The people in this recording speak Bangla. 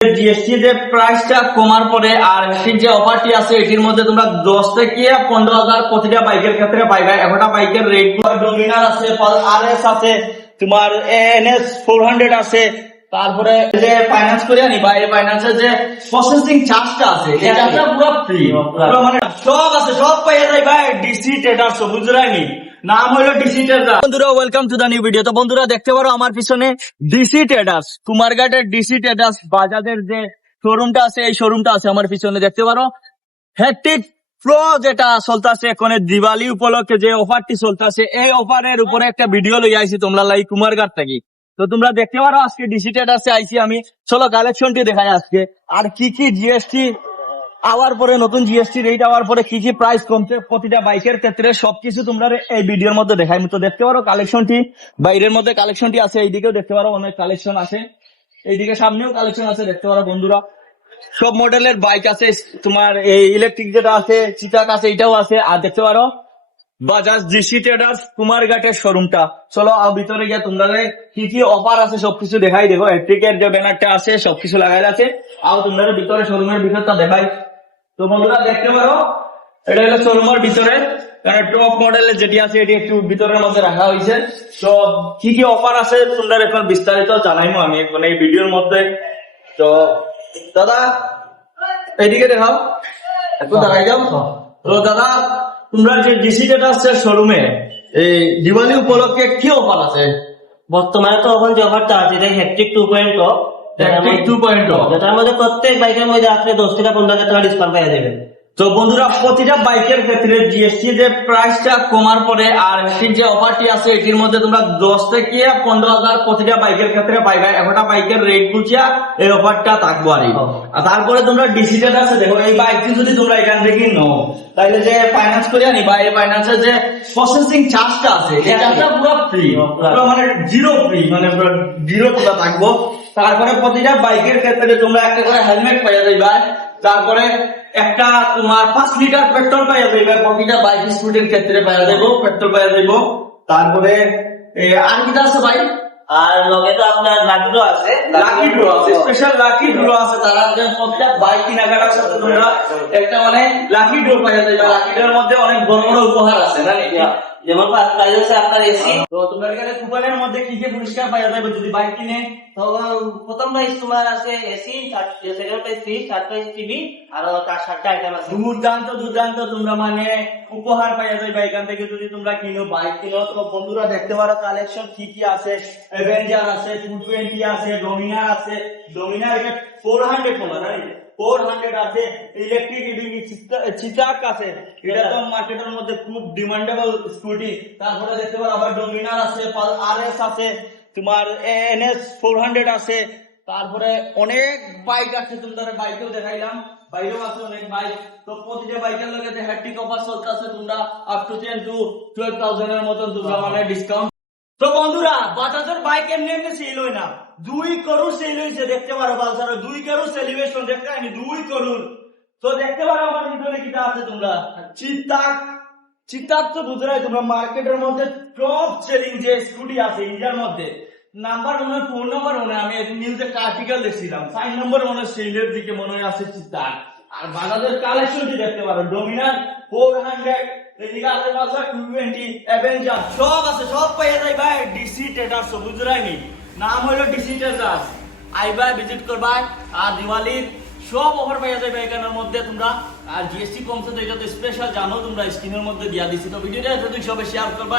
জিএসটি যে প্রাইসটা কমার পরে আর এটির যে অফারটি আছে এটির মধ্যে তোমরা 10 থেকে 15,000 প্রতিটা বাইকের ক্ষেত্রে পাইবে। একটা বাইকের রেট ডোমিনার আছে, আরএস আছে, তোমার এনএস 400 আছে, তারপরে যে ফাইন্যান্স করে নিবা এই ফাইন্যান্সের যে প্রসেসিং চার্জটা আছে এই চার্জটা পুরো ফ্রি, মানে সব আছে, সব পাইয়া যাইবা ডিসি ট্রেডার্স, বুঝরাইনি নাম হলো ডিসি ট্রেডার্স। বন্ধুরা welcome to the new video. তো বন্ধুরা দেখতে পারো আমার পিছনে ডিসি ট্রেডার্স, কুমারঘাটের ডিসি ট্রেডার্স বাজাজের যে শোরুমটা আছে এই শোরুমটা আছে আমার পিছনে দেখতে পারো। হ্যাট্রিক প্রো যেটা চলতেছে এখন দিওয়ালি উপলক্ষে যে অফারটি চলতেছে এই অফারের উপরে একটা ভিডিও লই আইছি তোমরা লাই কুমারঘাট থেকে। তো তোমরা দেখতে পারো আজকে ডিসি ট্রেডার্সে আইছি আমি। চলো কালেকশনটি দেখাই আজকে, আর কি কি জিএসটি আওয়ার পরে নতুন জিএসটি রেট আওয়ার পরে কি কি প্রাইস কমছে প্রতিটা বাইকের ক্ষেত্রে সবকিছু তোমরা এই ভিডিওর মধ্যে দেখাই। তো দেখতে পারো কালেকশনটি বাইরের মধ্যে কালেকশনটি আছে, এইদিকেও দেখতে পারো অনেক কালেকশন আছে, এইদিকে সামনেও কালেকশন আছে দেখতে পারো বন্ধুরা। সব মডেলের বাইক আছে, তোমার এই ইলেকট্রিক যেটা আছে চিতাক আছে এটাও আছে। আর দেখতে পারো বাজাজ ডিসি ট্রেডার্স কুমারঘাটের শোরুমটা। চলো ভিতরে গিয়ে তোমরা কি কি অফার আছে সবকিছু দেখাই। দেখো হ্যাট্রিকের যে ব্যানারটা আছে সবকিছু লাগাই আছে, আর তোমরা ভিতরে শোরুমের ভিতরটা দেখাই। তো বন্ধুরা দেখতে পারো এটা হলো শোরুমের ভিতরে, টপ মডেলের যেটি আছে এটি একটু ভিতরের মধ্যে রাখা হয়েছে। তো কি কি অফার আছে তোমরা এখন বিস্তারিত জানাইবো আমি এখন এই ভিডিওর মধ্যে। তো দাদা এইদিকে দেখাও, একটু দাঁড়াই যাও। তো দাদা তোমরা যে ডিসি যেটা আছে শোরুমে এই দিওয়ালি উপলক্ষে কি অফার আছে? বর্তমানে তো এখন যে অফারটা আছে এটা হ্যাট্রিক 2.0, হ্যাট্রিক 2.0, যেটার মধ্যে প্রত্যেক বাইকের মধ্যে আপনি 10 থেকে 15,000 টাকা ডিসকাউন্ট পেয়ে যাবেন। তো বন্ধুরা প্রতিটা বাইকের ক্ষেত্রে জিএসটি যে প্রাইসটা কমার পরে আর এটির যে অফারটি আছে এটির মধ্যে তোমরা 10 থেকে 15,000 প্রতিটা বাইকের ক্ষেত্রে পাইবে। একটা বাইকের রেট বুঝিয়া এই অফারটা থাকবো আর তারপরে তোমরা ডিসিটেড আছে দেখো এই বাইকটি যদি তোমরা এখান থেকে নাও তাহলে যে ফাইন্যান্স করে নিবা এই ফাইন্যান্সের যে প্রসেসিং চার্জটা আছে এই চার্জটা পুরো ফ্রি, মানে জিরো ফ্রি, মানে জিরো তোমরা থাকবো। তারপরে প্রতিটা বাইকের ক্ষেত্রে তোমরা একটা করে হেলমেট পাইয়া যাইবা, তারপরে একটা তোমার 5 লিটার পেট্রোল পাইয়া যাইবে প্রতিটা বাইক স্কুটির ক্ষেত্রে পাইয়া যাইব, পেট্রোল পাইয়া যাইব। তারপরে আর কি আছে ভাই? আর লগে তো আপনার লাকি ড্র আছে, লাকি ড্র আছে, স্পেশাল লাকি ড্র আছে। তারা যে প্রত্যেকটা বাইক কেনাকাটার সাথে তোমরা একটা মানে লাকি ড্র পাইয়া যাইবে। লাকি ড্রর মধ্যে অনেক বড় বড় উপহার আছে না, যেমন প্রাইস আছে আপনার এসি। তো তোমার এখানে কুপনের মধ্যে কি কি পুরস্কার পাওয়া যাবে যদি বাইক কিনে? তো প্রথম প্রাইস তোমার আছে AC, second price fridge, third price TV, আর তার 7টা আইটেম আছে। দুর্দান্ত দুর্দান্ত তোমরা মানে উপহার পাওয়া যাবে এখান থেকে যদি তোমরা কিনো, বাইক কিনো। তো বন্ধুরা দেখতে পারো কালেকশন কি কি আছে। অ্যাভেঞ্জার আছে, 220 আছে, ডোমিনার আছে, ডোমিনার 400 তোমার 400 আছে, ইলেকট্রিক চিতাক আছে, এটা তো মার্কেটের মধ্যে খুব ডিমান্ডেবল স্কুটি। তারপরে দেখতে পারো আবার ডোমিনার আছে, আরএস আছে, তোমার এনএস 400 আছে, তারপরে অনেক বাইক আছে। তোমাদের বাইকেও দেখাইলাম, বাইরেও আছে অনেক বাইক। তো প্রতিটা বাইকের লগে যে হ্যাট্রিক অফার চলতেছে তোমরা আপ টু 10 to 12,000 এর মতন তোমরা মানে ডিসকাউন্ট। তো বন্ধুরা বাজাজের বাইক এমনি এমনি সেল হয় না, 2 করোড় সেল হয়েছে দেখতে পারো। বাজারে 2 করোড় সেলিব্রেশন দেখতে পাইনি, 2 করোড়। তো দেখতে পারো আমার ভিতরে কিটা আছে তোমরা চিতাক। চিতাক তো বুঝরাই তোমরা মার্কেটের মধ্যে টপ সেলিং যে স্কুটি আছে ইন্ডিয়ার মধ্যে নাম্বার 1, ফোন নাম্বার 1। আমি নিউজে একটা আর্টিকেল দেখছিলাম 5 নম্বর মনে হয় সেলের দিকে মনে হয় আছে চিতাক। আর বাজাজের কালেকশনটি দেখতে পারো ডোমিনার 400, এদিকে আছে বাজাজ 220, অ্যাভেঞ্জার সব আছে, সব পাইয়া যাইবা ডিসি ট্রেডার্স, বুঝরাইনি নাম হলো ডিসি ট্রেডার্স। আইবা ভিজিট করবা আর দিওয়ালির সব অফার পাইয়া যাবে এখানের মধ্যে তোমরা। আর জিএসটি কমছে তো এটা তো স্পেশাল জানো তোমরা, স্ক্রিনের মধ্যে দিয়া দিছি। তো ভিডিওটা যদি সবাই শেয়ার করবা।